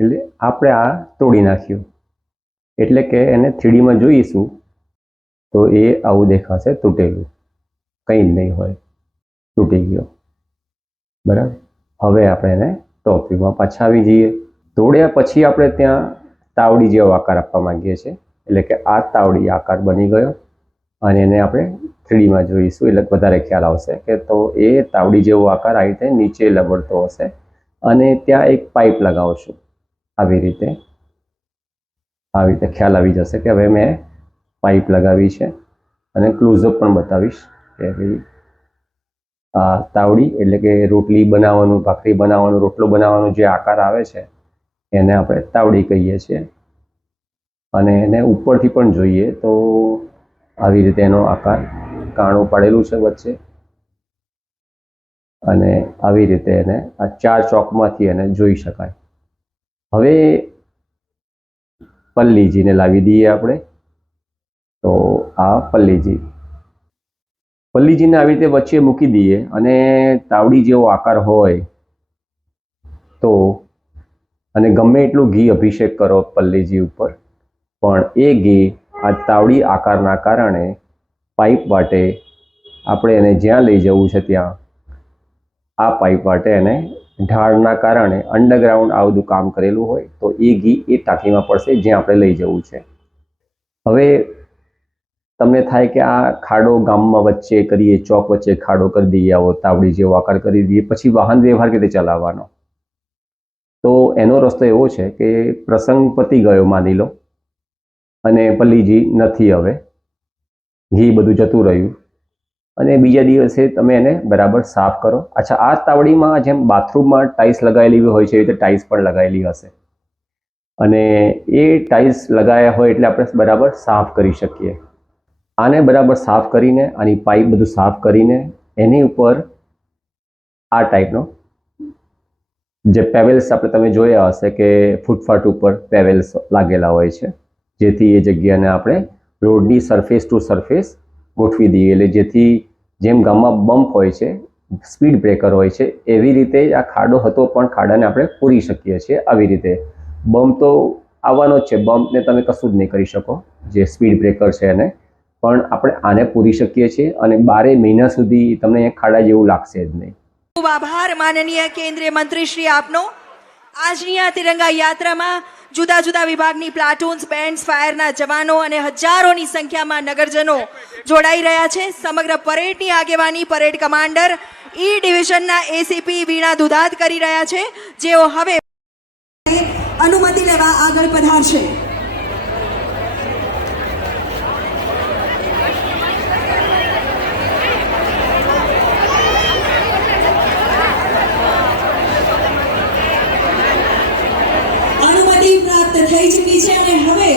એટલે આપણે આ તોડી નાખ્યું, એટલે કે એને 3Dમાં જોઈશું તો એ આવું દેખાશે, તૂટેલું, કંઈ જ નહીં હોય, તૂટી ગયો. બરાબર. હવે આપણે એને ટોપ વ્યૂમાં પાછા આવી જઈએ. તોડ્યા પછી આપણે ત્યાં તાવડી જેવો આકાર આપવા માંગીએ છીએ. એટલે કે આ તાવડી આકાર બની ગયો, અને એને આપણે 3Dમાં જોઈશું એટલે વધારે ખ્યાલ આવશે કે તો એ તાવડી જેવો આકાર આ રીતે નીચે લબડતો હશે. અને ત્યાં એક પાઇપ લગાવશું આવી રીતે ખ્યાલ આવી જશે કે હવે મેં પાઇપ લગાવી છે. અને ક્લોઝઅપ પણ બતાવીશ કે ભાઈ આ તાવડી, એટલે કે રોટલી બનાવવાનું, ભાખરી બનાવવાનું, રોટલો બનાવવાનો જે આકાર આવે છે એને આપણે તાવડી કહીએ છીએ. અને એને ઉપરથી પણ જોઈએ તો આવી રીતે એનો આકાર કાણું પાડેલું છે વચ્ચે, અને આવી રીતે એને આ 4 ચોકમાંથી એને જોઈ શકાય. હવે પલ્લીજીને લાવી દઈએ આપણે. તો આ પલ્લીજીને આવી રીતે વચ્ચે મૂકી દઈએ, અને તાવડી જેવો આકાર હોય તો, અને ગમે એટલું ઘી અભિષેક કરો પલ્લીજી ઉપર, પણ એ ઘી આ તાવડી આકારના કારણે પાઇપ વાટે આપણે એને જ્યાં લઈ જવું છે ત્યાં આ પાઇપ વાટે એને ઢાળના કારણે અંડરગ્રાઉન્ડ આ બધું કામ કરેલું હોય તો એ ઘી એ ટાંકીમાં પડશે જ્યાં આપણે લઈ જવું છે. હવે તમને થાય કે આ ખાડો ગામમાં વચ્ચે કરીએ, ચોક વચ્ચે ખાડો કરી દઈએ, આવો તાવડી જેવો આકાર કરી દઈએ, પછી વાહન વ્યવહાર કેવી રીતે ચલાવવાનો? તો એનો રસ્તો એવો છે કે પ્રસંગ પતી ગયો માની લો, અને પલ્લીજી નથી, હવે ઘી બધું જતું રહ્યું, અને બીજા દિવસે તમે એને બરાબર સાફ કરો. અચ્છા, આ તાવડીમાં જેમ બાથરૂમમાં ટાઇલ્સ લગાવેલી હોય છે એ રીતે ટાઇલ્સ પણ લગાવેલી હશે અને એ ટાઇલ્સ લગાવ્યા હોય એટલે આપણે બરાબર સાફ કરી શકીએ. આને બરાબર સાફ કરીને, આની પાઇપ બધું સાફ કરીને એની ઉપર આ ટાઈપનો જે પેવેલ્સ આપણે તમે જોયા હશે કે ફૂટપાથ ઉપર પેવેલ્સ લાગેલા હોય છે, જેથી એ જગ્યાને આપણે રોડની સરફેસ ટુ સરફેસ ગોઠવી દઈએ. એટલે જેથી જેમ ગામમાં બમ્પ હોય છે, સ્પીડ બ્રેકર હોય છે, એવી રીતે આ ખાડો હતો પણ ખાડાને આપણે પૂરી શકીએ છીએ. આવી રીતે બમ્પ તો આવવાનો જ છે, બમ્પને તમે કશું જ નહીં કરી શકો, જે સ્પીડ બ્રેકર છે એને, પણ આપણે આને પૂરી શકીએ છીએ અને 12 મહિના સુધી તમને અહીંયા ખાડા જેવું લાગશે જ નહીં. ખૂબ આભાર માનનીય કેન્દ્રીય મંત્રી શ્રી આપનો. આજની આ તિરંગા યાત્રામાં જુદા જુદા વિભાગની પ્લાટૂન્સ, બેન્ડ્સ, ફાયરના જવાનો અને હજારોની સંખ્યામાં નગરજનો જોડાઈ રહ્યા છે. સમગ્ર પરેડની આગેવાની પરેડ કમાન્ડર ઈ ડિવિઝનના એસીપી વીણા દુધાત કરી રહ્યા છે, જેઓ હવે અનુમતિ લેવા આગળ પધારશે. પ્રાપ્ત થઈ ચૂકી છે અને હવે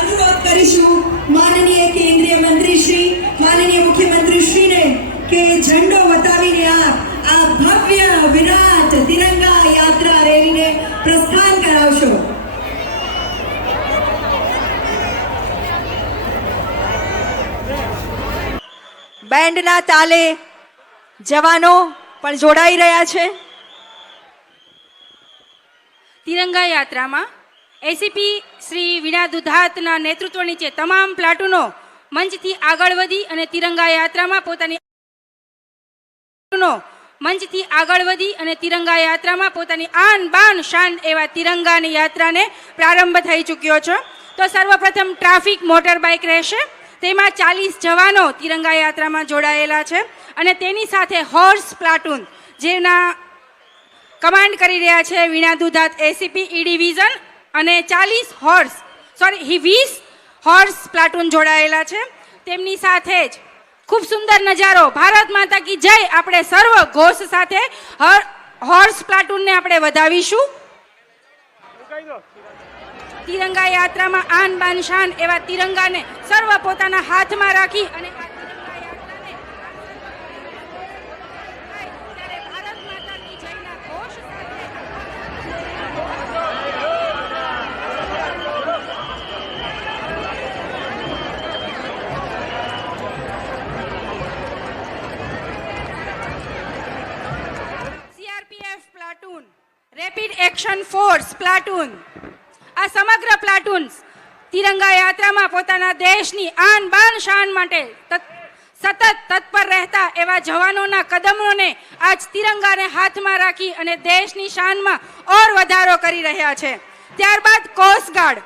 અનુરોધ કરીશું માનનીય કેન્દ્રીય મંત્રી શ્રી, માનનીય મુખ્યમંત્રી શ્રીને કે ઝંડો બતાવીને આ ભવ્ય વિરાટ તિરંગા યાત્રા રેલીને પ્રસ્થાન કરાવશો. બેન્ડના તાલે જવાનો પણ જોડાઈ રહ્યા છે. તિરંગા યાત્રામાં એસીપી શ્રી વીણા દુધાતના નેતૃત્વ નીચે તમામ પ્લાટૂનો મંચથી આગળ વધી અને તિરંગા યાત્રામાં પોતાની આન બાન શાન એવા તિરંગાની યાત્રાને પ્રારંભ થઈ ચૂક્યો છે. તો સર્વપ્રથમ ટ્રાફિક મોટર બાઇક રહેશે, તેમાં 40 જવાનો તિરંગા યાત્રામાં જોડાયેલા છે અને તેની સાથે હોર્સ પ્લાટૂન જેના કમાન્ડ કરી રહ્યા છે વીણા દુધાત એસીપી ઈ ડિવિઝન અને 20 હોર્સ પ્લાટૂન જોડાયેલા છે. તેમની સાથે જ ખૂબ સુંદર નજારો, ભારત માતા કી જય આપણે સર્વ ઘોષ સાથે હોર્સ પ્લાટૂનને આપણે વધાવીશું. તિરંગા યાત્રામાં આન બાન શાન એવા તિરંગાને સર્વ પોતાના હાથમાં રાખી અને platoon, rapid action force platoon, આ સમગ્ર પ્લાટૂન્સ તિરંગા યાત્રામાં પોતાના દેશની આન બાન શાન માટે સતત તત્પર રહેતા એવા જવાનોના કદમોને આજ તિરંગાને હાથમાં રાખી અને દેશની શાનમાં ઓર વધારો કરી રહ્યા છે. ત્યારબાદ કોસ્ટગાર્ડ,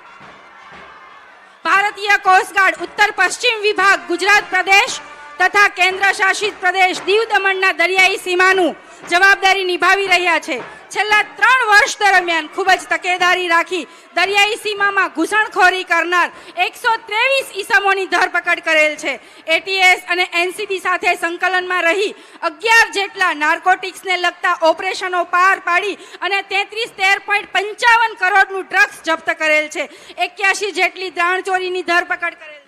ભારતીય કોસ્ટગાર્ડ ઉત્તર પશ્ચિમ વિભાગ ગુજરાત પ્રદેશ તથા કેન્દ્ર શાસિત પ્રદેશ દીવ દમણના દરિયાઈ સીમાનું જવાબદારી નિભાવી રહ્યા છે. છેલ્લા 3 વર્ષ દરમિયાન ખૂબ જ તકેદારી રાખી દરિયાઈ સીમામાં ઘૂસણખોરી કરનાર 123 ઈસમોની ધરપકડ કરેલ છે. એટીએસ અને એનસીબી સાથે સંકલનમાં રહી 11 જેટલા નાર્કોટિક્સને લગતા ઓપરેશનો પાર પાડી અને 13.55 કરોડનું ડ્રગ્સ જપ્ત કરેલ છે. 81 જેટલી દાણચોરીની ધરપકડ કરેલ છે.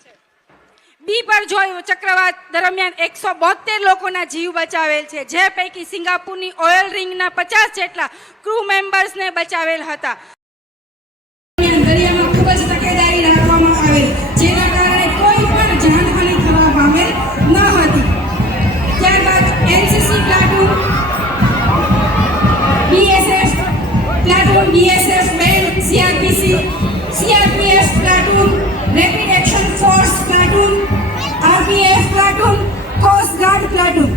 બી પર જોયું ચક્રવાત દરમિયાન 172 લોકોના જીવ બચાવેલ છે, જે પૈકી સિંગાપુરની ઓઇલ રિંગના 50 જેટલા ક્રૂ મેમ્બર્સને બચાવેલ હતા. દરિયામાં ખૂબ જ તકેદારી રાખવામાં આવેલ, જેના કારણે કોઈ પણ જાનહાનિ થવા પામેલ ન હતી. ત્યારબાદ NCC platoon, BSF platoon, BSF band, CRPF platoon, rapid action force platoon, RPF platoon, coast guard platoon.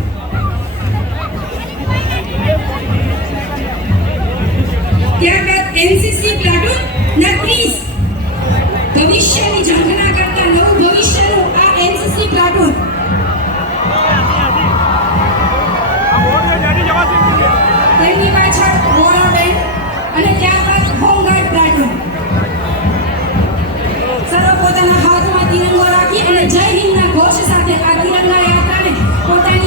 ત્યારબાદ એનસીસી પ્લાટૂન ના 30 ભવિષ્યની ઝંખના કરતા નવું ભવિષ્યનું આ એનસીસી પ્લાટૂન. તેમની પાછળ વોરા બેન્ડ અને ત્યારબાદ હોમગાર્ડ પ્લાટૂન. સર્વ પોતાના હાથમાં તિરંગો રાખી અને જય હિન્દના ઘોષ સાથે આ તિરંગા યાત્રાને પોતાની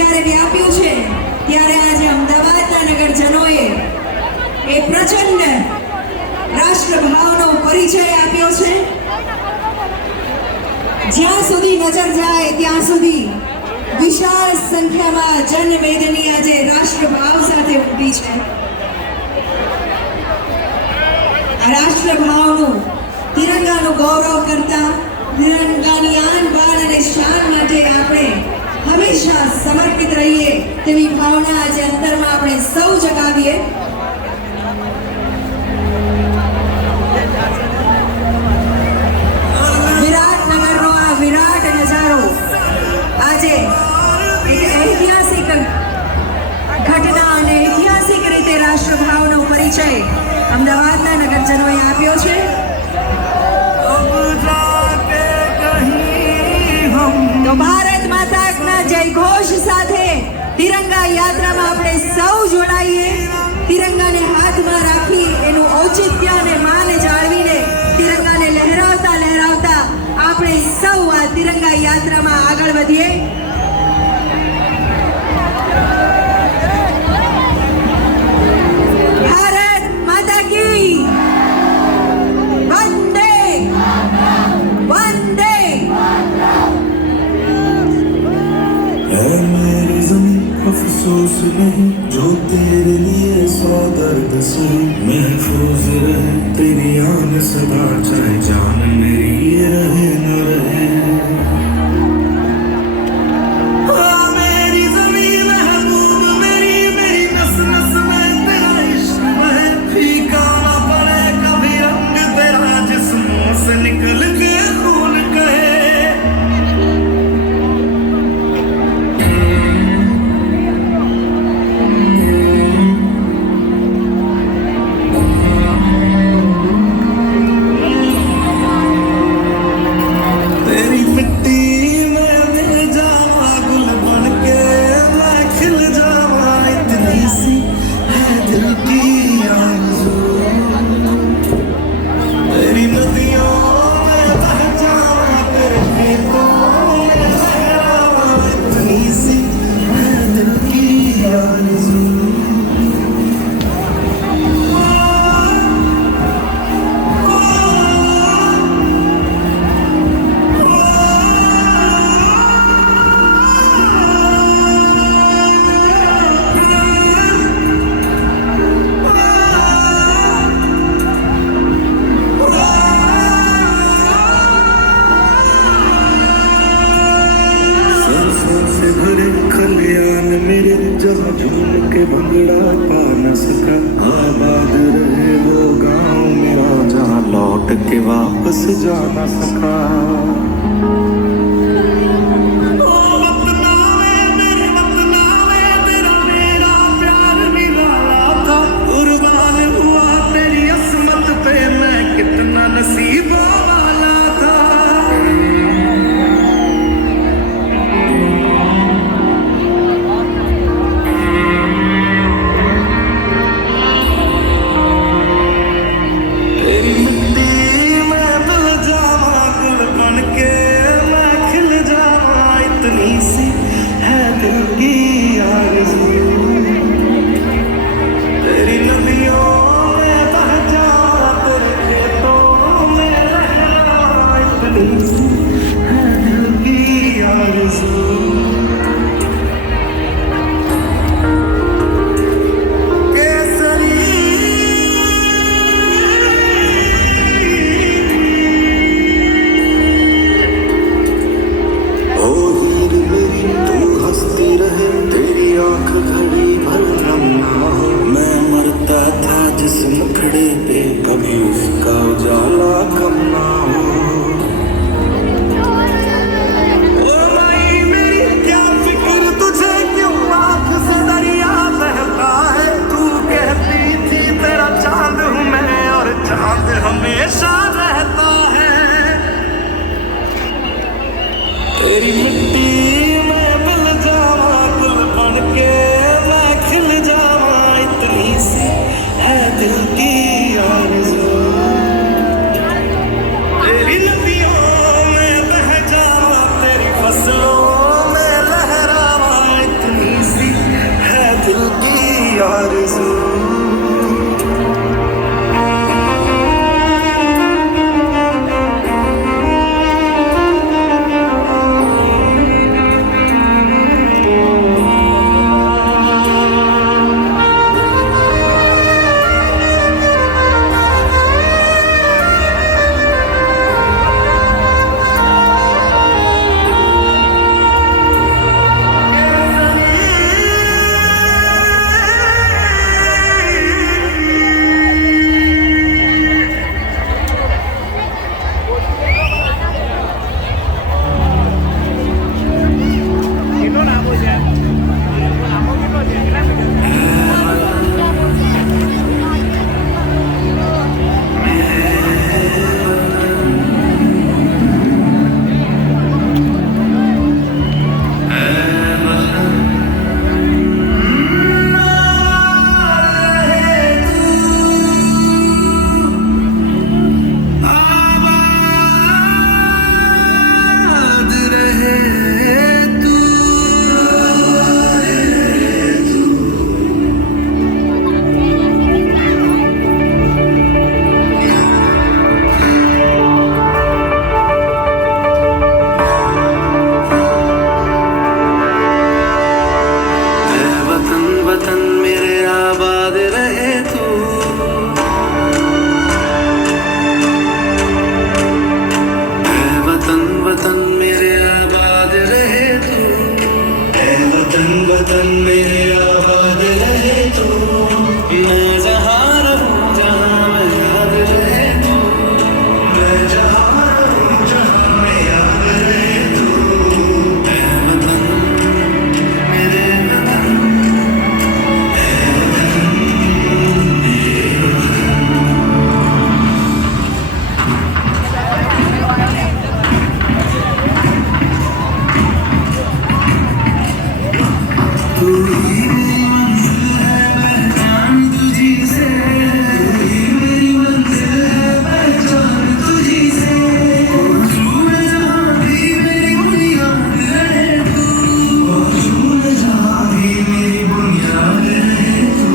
જ્યારે વ્યાપ્યું છે ત્યારે આજે અમદાવાદના નગરજનોએ એ પ્રચંડ રાષ્ટ્રભાવનો પરિચય આપ્યો છે. જ્યાં સુધી નજર જાય ત્યાં સુધી વિશાળ સંખ્યામાં જનમેદની આજે રાષ્ટ્રભાવ સાથે ઉમટી છે. આ રાષ્ટ્રભાવનું તિરંગાનું ગૌરવ કરતા તિરંગાની આન બાન અને શાન માટે આપણે હંમેશા સમર્પિત રહીએ તેવી ભાવના આજે અંતરમાં આપણે સૌ જગાવીએ. વિરાટનગરનો આ વિરાટ નજારો આજે એક ઐતિહાસિક ઘટના અને ઐતિહાસિક રીતે રાષ્ટ્રભાવનો પરિચય અમદાવાદના નગરજનોએ આપ્યો છે. તો ભારત માતાના જયઘોષ સાથે તિરંગા યાત્રામાં આપણે સૌ જોડાઈએ. તિરંગાને હાથમાં રાખી એનું ઔચિત્ય અને માન જાળવીને તિરંગાને લહેરાવતા લહેરાવતા આપણે સૌ આ તિરંગા યાત્રામાં આગળ વધીએ. ભારત માતા કી વંદે વંદે. है मेरी ज़मीं अफसोस नहीं जो तेरे लिए सौ दर्द से महफूज रहे तेरी आन सदा चाहे जान मेरी ये रहे न रहे. मेरी ज़मीं महबूब मेरी मेरी नस नस में तेरा इश्क है. फीका ना पड़े कभी रंग तेरा जिस्मों से निकल के खून कहे. तेरी मिट्टी में मिल जावा गुल बन के मैं खिल जावा इतनी सी है दिल की आरज़ू. तेरी नदियों में बह जावा तेरे खेतों में लहरावा इतनी सी है दिल की आरज़ू. सरसों से भरे खलियान मेरे जहाँ झूम के भंगड़ा पा न सका. आबाद रहे वो गाँव मेरा जहाँ लौट के वापस जा न सका. ओ वतना वे मेरे वतना वे तेरा मेरा प्यार निराला था. कुर्बान हुआ तेरी असमत पे मैं कितना नसीबों वाला था. तेरी मिट्टी में मिल जावा गुल बन के वतन वतन मेरे आबाद रहे तो मैं जहाँ रहूं जहाँ मैं याद रहे तो मैं जहाँ रहूं जहाँ मैं याद रहे तो ऐ वतन मेरे वतन ऐ वतन ये तू ही मेरी मंजिल है पहचान तुझी से तू ही मेरी मंजिल है पहचान तुझी से मौजूद जहाँ भी मेरी बुनियाद रहे तू मौजूद जहाँ भी मेरी बुनियाद रहे तू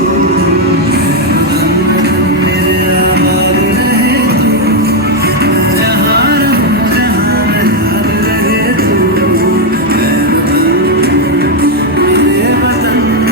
मेरे आबाद रहे तू मैं जहाँ रहूं जहाँ मैं याद रहे तू मेरे वतन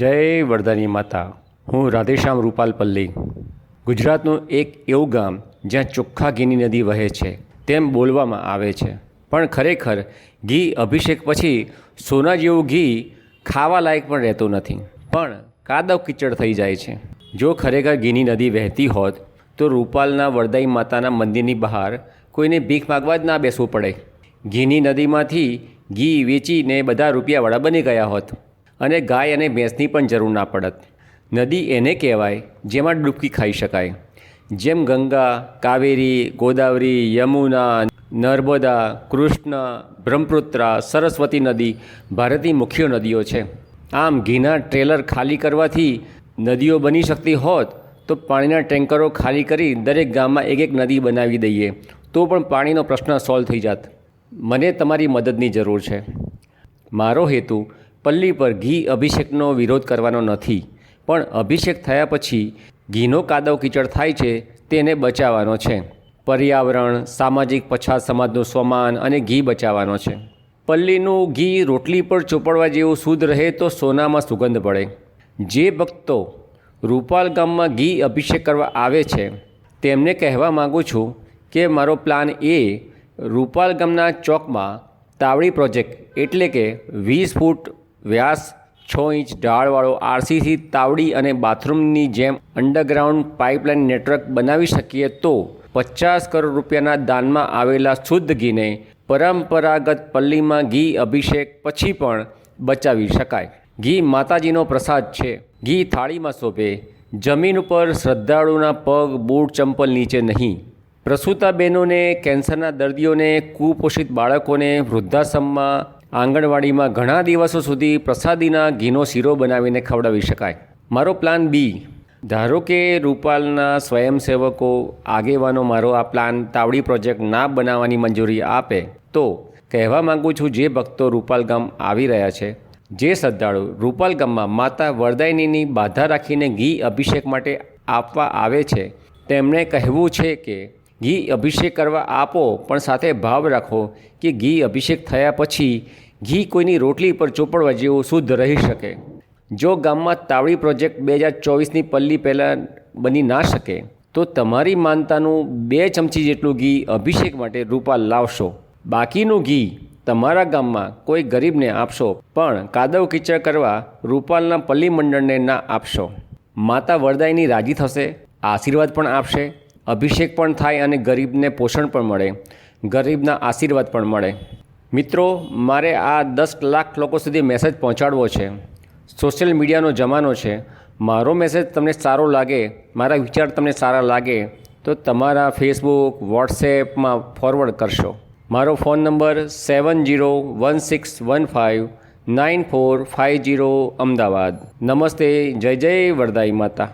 જય વરદાની માતા. હું રાધેશ્યામ રૂપાલ પલ્લી. ગુજરાતનું એક એવું ગામ જ્યાં ચોખ્ખા ઘીની નદી વહે છે તેમ બોલવામાં આવે છે, પણ ખરેખર ઘી અભિષેક પછી સોના જેવું ઘી ખાવા લાયક પણ રહેતું નથી, પણ કાદવ કીચડ થઈ જાય છે. જો ખરેખર ઘીની નદી વહેતી હોત તો રૂપાલના વરદાઈ માતાના મંદિરની બહાર કોઈને ભીખ માગવા જ ના બેસવું પડે. ઘીની નદીમાંથી ઘી વેચીને બધા રૂપિયાવાળા બની ગયા હોત અને ગાય અને ભેંસની પણ જરૂર ના પડત. નદી એને કહેવાય જેમાં ડૂબકી ખાઈ શકાય. જેમ ગંગા, કાવેરી, ગોદાવરી, યમુના, નર્મદા, કૃષ્ણ, બ્રહ્મપુત્રા, સરસ્વતી નદી ભારતની મુખ્ય નદીઓ છે. આમ ઘીના ટ્રેલર ખાલી કરવાથી નદીઓ બની શકતી હોત તો પાણીના ટેન્કરો ખાલી કરી દરેક ગામમાં એક એક નદી બનાવી દઈએ તો પણ પાણીનો પ્રશ્ન સોલ્વ થઈ જાત. મને તમારી મદદની જરૂર છે. મારો હેતુ પલ્લી પર ઘી અભિષેકનો વિરોધ કરવાનો નથી, પણ અભિષેક થયા પછી ઘીનો કાદવ કીચડ થાય છે તેને બચાવવાનો છે. પર્યાવરણ, સામાજિક પછાત સમાજનું સ્વમાન અને ઘી બચાવવાનો છે. પલ્લીનું ઘી રોટલી પર ચોપડવા જેવું શુદ્ધ રહે તો સોનામાં સુગંધ પડે. જે ભક્તો રૂપાલ ગામમાં ઘી અભિષેક કરવા આવે છે તેમને કહેવા માગું છું કે મારો પ્લાન એ રૂપાલ ગામના ચોકમાં તાવડી પ્રોજેક્ટ એટલે કે 20 ફૂટ વ્યાસ 6 ઇંચ ઢાળવાળો આરસીસી તાવડી અને બાથરૂમની જેમ અંડરગ્રાઉન્ડ પાઇપલાઇન નેટવર્ક બનાવી શકીએ તો 50 કરોડ રૂપિયાના દાનમાં આવેલા શુદ્ધ ઘીને પરંપરાગત પલ્લીમાં ઘી અભિષેક પછી પણ બચાવી શકાય. ઘી માતાજીનો પ્રસાદ છે. ઘી થાળીમાં શોભે, જમીન ઉપર શ્રદ્ધાળુના પગ, બૂટ, ચંપલ નીચે નહીં. પ્રસૂતા બહેનોને, કેન્સરના દર્દીઓને, કુપોષિત બાળકોને વૃદ્ધાશ્રમમાં, આંગણવાડીમાં ઘણા દિવસો સુધી પ્રસાદીના ઘીનો શીરો બનાવીને ખવડાવી શકાય. મારો પ્લાન બી, ધારો કે રૂપાલના સ્વયંસેવકો આગેવાનો મારો આ પ્લાન તાવડી પ્રોજેક્ટ ના બનાવવાની મંજૂરી આપે તો કહેવા માગું છું જે ભક્તો રૂપાલ ગામ આવી રહ્યા છે, જે શ્રદ્ધાળુ રૂપાલ ગામમાં માતા વરદાયિનીની બાધા રાખીને ઘી અભિષેક માટે આપવા આવે છે તેમણે કહેવું છે કે ઘી અભિષેક કરવા આપો, પણ સાથે ભાવ રાખો કે ઘી અભિષેક થયા પછી ઘી કોઈની રોટલી પર ચોપડવા જેવું શુદ્ધ રહી શકે. જો ગામમાં તાવડી પ્રોજેક્ટ 2024ની પલ્લી પહેલાં બની ના શકે તો તમારી માનતાનું 2 ચમચી જેટલું ઘી અભિષેક માટે રૂપાલ લાવશો. બાકીનું ઘી તમારા ગામમાં કોઈ ગરીબને આપશો, પણ કાદવ કીચડ કરવા રૂપાલના પલ્લી મંડળને ના આપશો. માતા વરદાયિની રાજી થશે, આશીર્વાદ પણ આપશે, અભિષેક પણ થાય અને ગરીબને પોષણ પણ મળે, ગરીબના આશીર્વાદ પણ મળે. મિત્રો, મારે આ 10 લાખ લોકો સુધી મેસેજ પહોંચાડવો છે. સોશિયલ મીડિયાનો જમાનો છે. મારો મેસેજ તમને સારો લાગે, મારા વિચાર તમને સારા લાગે તો તમારા ફેસબુક, વોટ્સએપમાં ફોરવર્ડ કરશો. મારો ફોન નંબર 7016159450 અમદાવાદ. નમસ્તે. જય જય વરદાઈ માતા.